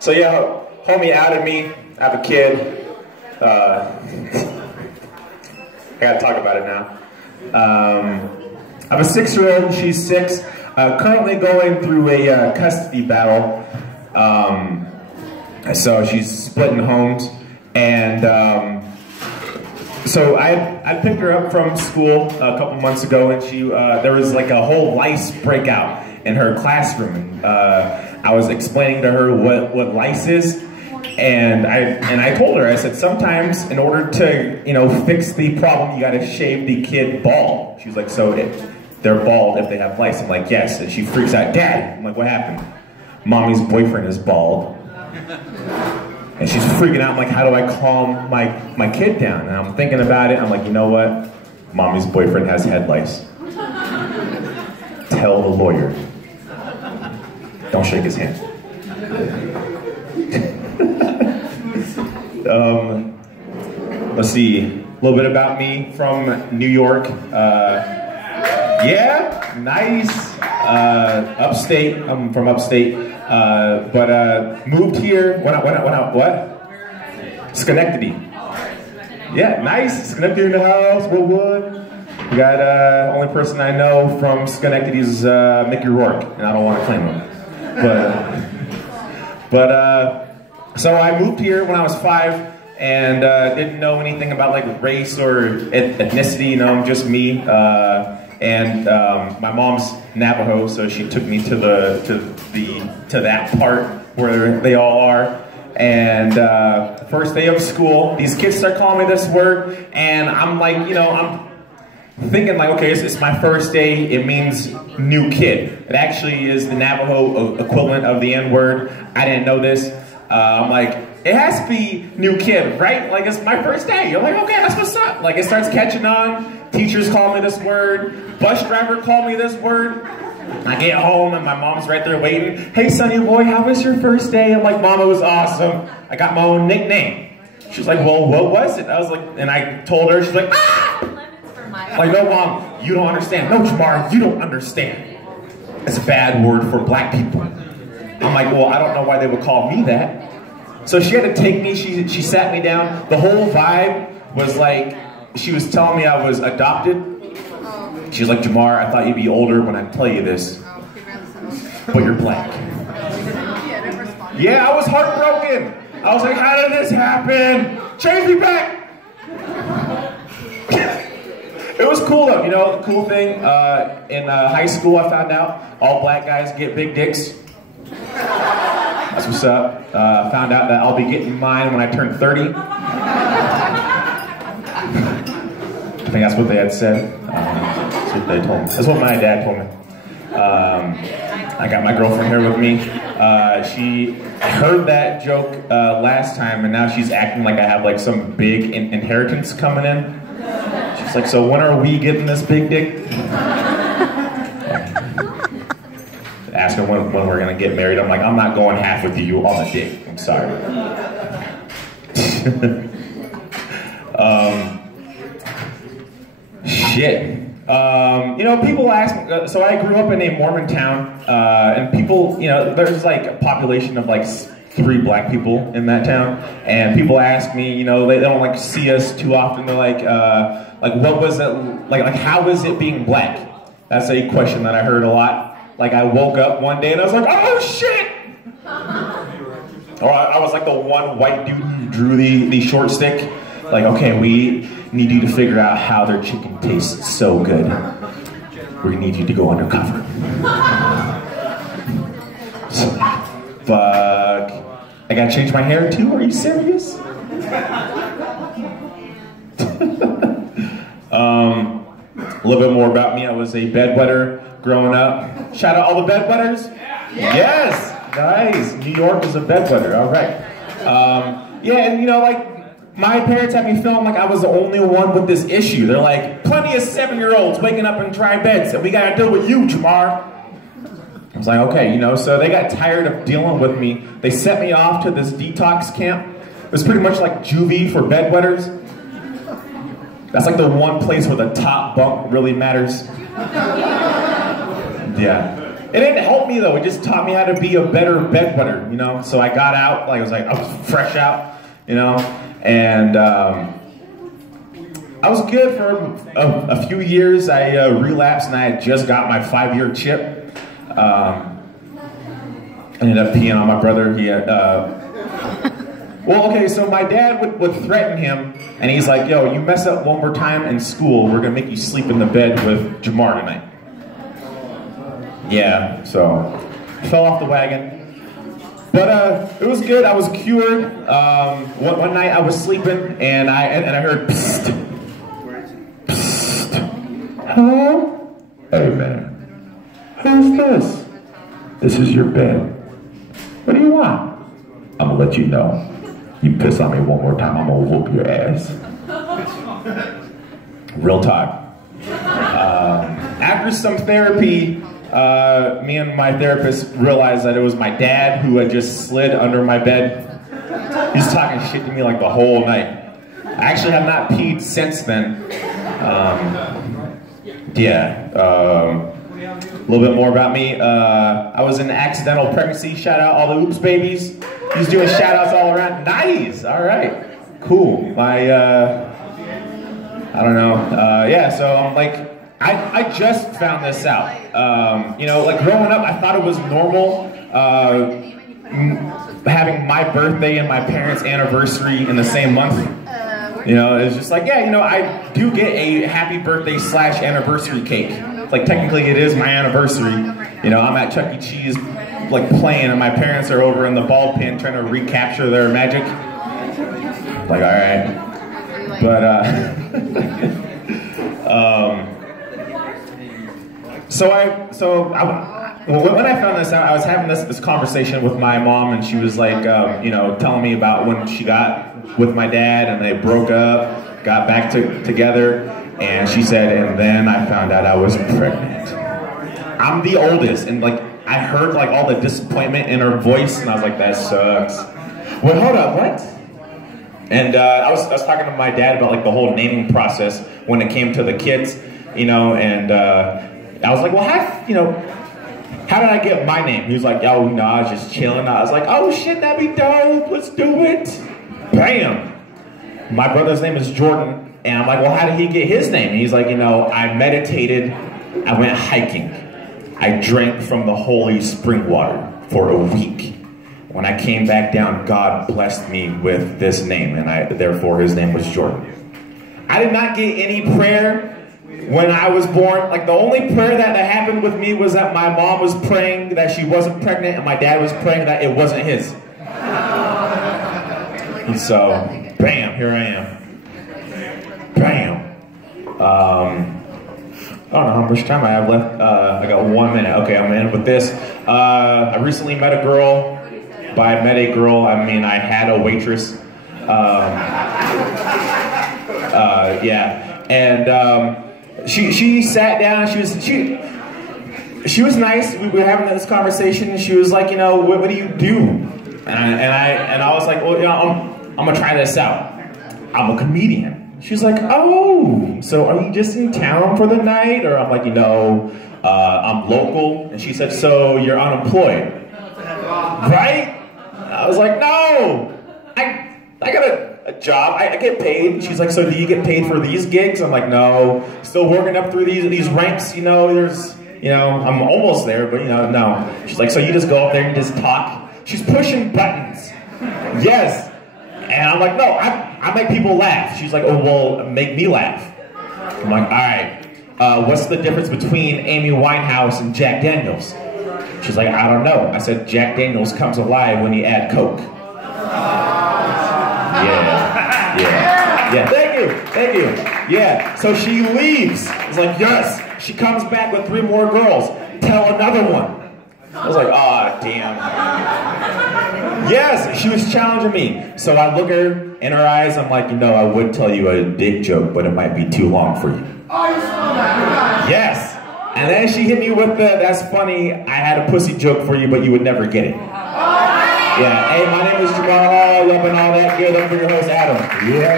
So yeah, homie outed me. I have a kid. I gotta talk about it now. I have a 6-year-old, she's 6, currently going through a custody battle. So she's splitting homes, and so I picked her up from school a couple months ago, and there was like a whole lice breakout in her classroom. I was explaining to her what lice is, and I told her, I said, sometimes in order to fix the problem, you got to shave the kid bald. She was like, so they're bald if they have lice? I'm like, yes. And she freaks out, Dad. I'm like, what happened? Mommy's boyfriend is bald. And she's freaking out. I'm like, how do I calm my kid down? And I'm thinking about it. I'm like, you know what? Mommy's boyfriend has head lice. Tell the lawyer. Don't shake his hand. Let's see. A little bit about me from New York. Yeah, nice. Upstate. I'm from upstate. But moved here when I what? Schenectady. Yeah, nice. Schenectady in the house. What? We got only person I know from Schenectady is Mickey Rourke, and I don't want to claim him. But so I moved here when I was 5 and didn't know anything about like race or ethnicity. Just me. And my mom's Navajo, so she took me to that part where they all are. And first day of school, these kids start calling me this word, and I'm like, I'm thinking like, okay, it's my first day. It means new kid. It actually is the Navajo equivalent of the N-word. I didn't know this. I'm like, it has to be new kid, right? Like, it's my first day. You're like, okay, that's what's up. Like, it starts catching on. Teachers call me this word. Bus driver called me this word. I get home and my mom's right there waiting. Hey, sonny boy, how was your first day? I'm like, Mom, it was awesome. I got my own nickname. She's like, well, what was it? I was like, and I told her. She's like, ah! I'm like, no, Mom, you don't understand. No, Jamar, you don't understand. It's a bad word for black people. I'm like, well, I don't know why they would call me that. So she had to take me, she sat me down. The whole vibe was like, she was telling me I was adopted. She was like, Jamar, I thought you'd be older when I tell you this, but you're black. Yeah, I was heartbroken. I was like, how did this happen? Change me back. It was cool though, the cool thing, in high school I found out all black guys get big dicks. That's what's up. Found out that I'll be getting mine when I turn 30. I think that's what they had said. That's what they told me. That's what my dad told me. I got my girlfriend here with me. She heard that joke last time, and now she's acting like I have like some big inheritance coming in. She's like, so when are we getting this big dick? Ask her when we're gonna get married. I'm like, I'm not going half with you on the dick. I'm sorry. Shit. People ask me, so I grew up in a Mormon town, and people, there's like a population of like 3 black people in that town, and people ask me, they don't like see us too often. They're like what was it, like how is it being black? That's a question that I heard a lot. Like I woke up one day and I was like, oh shit! Or I was like the one white dude who drew the short stick. Like, okay, we need you to figure out how their chicken tastes so good. We're gonna need you to go undercover. Fuck. I gotta change my hair too? Are you serious? A little bit more about me. I was a bedwetter growing up. Shout out all the bedwetters. Yes, nice. New York is a bedwetter. All right. Yeah, and like my parents had me film like I was the only one with this issue. They're like, plenty of 7-year-olds waking up in dry beds, and we gotta deal with you, Jamar. I was like, okay, so they got tired of dealing with me. They sent me off to this detox camp. It was pretty much like juvie for bedwetters. That's like the one place where the top bunk really matters. Yeah. It didn't help me though. It just taught me how to be a better bedwetter, you know. So I got out, like I was fresh out, you know, and I was good for a few years. I relapsed, and I had just got my 5-year chip. Ended up peeing on my brother. He had, well, okay, so my dad would threaten him, and he's like, yo, you mess up one more time in school, we're gonna make you sleep in the bed with Jamar tonight. Yeah, so, fell off the wagon. But it was good, I was cured. One night I was sleeping, and I heard, psst. Psst. Hello? Hey man, who's this? This is your bed. What do you want? I'm gonna let you know. You piss on me one more time, I'm gonna whoop your ass. Real talk. After some therapy, me and my therapist realized that it was my dad who had just slid under my bed. He's talking shit to me like the whole night. I actually have not peed since then. A little bit more about me. I was in an accidental pregnancy. Shout out all the oops babies. He's doing shout outs all around. Nice. All right. Cool. I don't know. Yeah. So I'm like, I just found this out. You know, like growing up, I thought it was normal having my birthday and my parents' anniversary in the same month. You know, it's just like, yeah, you know, I do get a happy birthday / anniversary cake. Like technically it is my anniversary. You know, I'm at Chuck E. Cheese like playing, and my parents are over in the ball pit trying to recapture their magic. Like, all right. But when I found this out, I was having this conversation with my mom, and she was like, you know, telling me about when she got with my dad and they broke up, got back together. And she said, and then I found out I was pregnant. I'm the oldest, and like I heard like all the disappointment in her voice, and I was like, that sucks. Well, hold up, what? And I was talking to my dad about like the whole naming process when it came to the kids, you know, and I was like, well, how did I get my name? He was like, yo, you know, I was just chilling. I was like, oh shit, that'd be dope. Let's do it. Bam. My brother's name is Jordan. And I'm like, well, how did he get his name? And he's like, you know, I meditated, I went hiking. I drank from the holy spring water for a week. When I came back down, God blessed me with this name, and therefore his name was Jordan. I did not get any prayer when I was born. Like the only prayer that happened with me was that my mom was praying that she wasn't pregnant, and my dad was praying that it wasn't his. And so, bam, here I am. Bam. I don't know how much time I have left. I got 1 minute. Okay, I'm gonna end with this. I recently met a girl. By met a girl, I mean I had a waitress. Yeah, and she sat down. She was nice. We were having this conversation, and she was like, you know, what do you do? And I was like, well, you know, I'm gonna try this out. I'm a comedian. She's like, oh, so are you just in town for the night? Or I'm like, you know, I'm local. And she said, so you're unemployed, right? I was like, no, I got a job, I get paid. She's like, so do you get paid for these gigs? I'm like, no, still working up through these ranks, you know, I'm almost there, but you know, no. She's like, so you just go up there and you just talk? She's pushing buttons. Yes. And I'm like, no, I make people laugh. She's like, oh, well, make me laugh. I'm like, all right, what's the difference between Amy Winehouse and Jack Daniels? She's like, I don't know. I said, Jack Daniels comes alive when you add Coke. Yeah, thank you. Yeah, so she leaves. It's like, yes. She comes back with 3 more girls. Tell another one. I was like, oh, damn. Yes, she was challenging me. So I look her in her eyes, I'm like, you know, I would tell you a dick joke, but it might be too long for you. Yes. And then she hit me with that's funny, I had a pussy joke for you, but you would never get it. Yeah, hey, my name is Jamal, up and all that good. I'm your host, Adam. Yeah.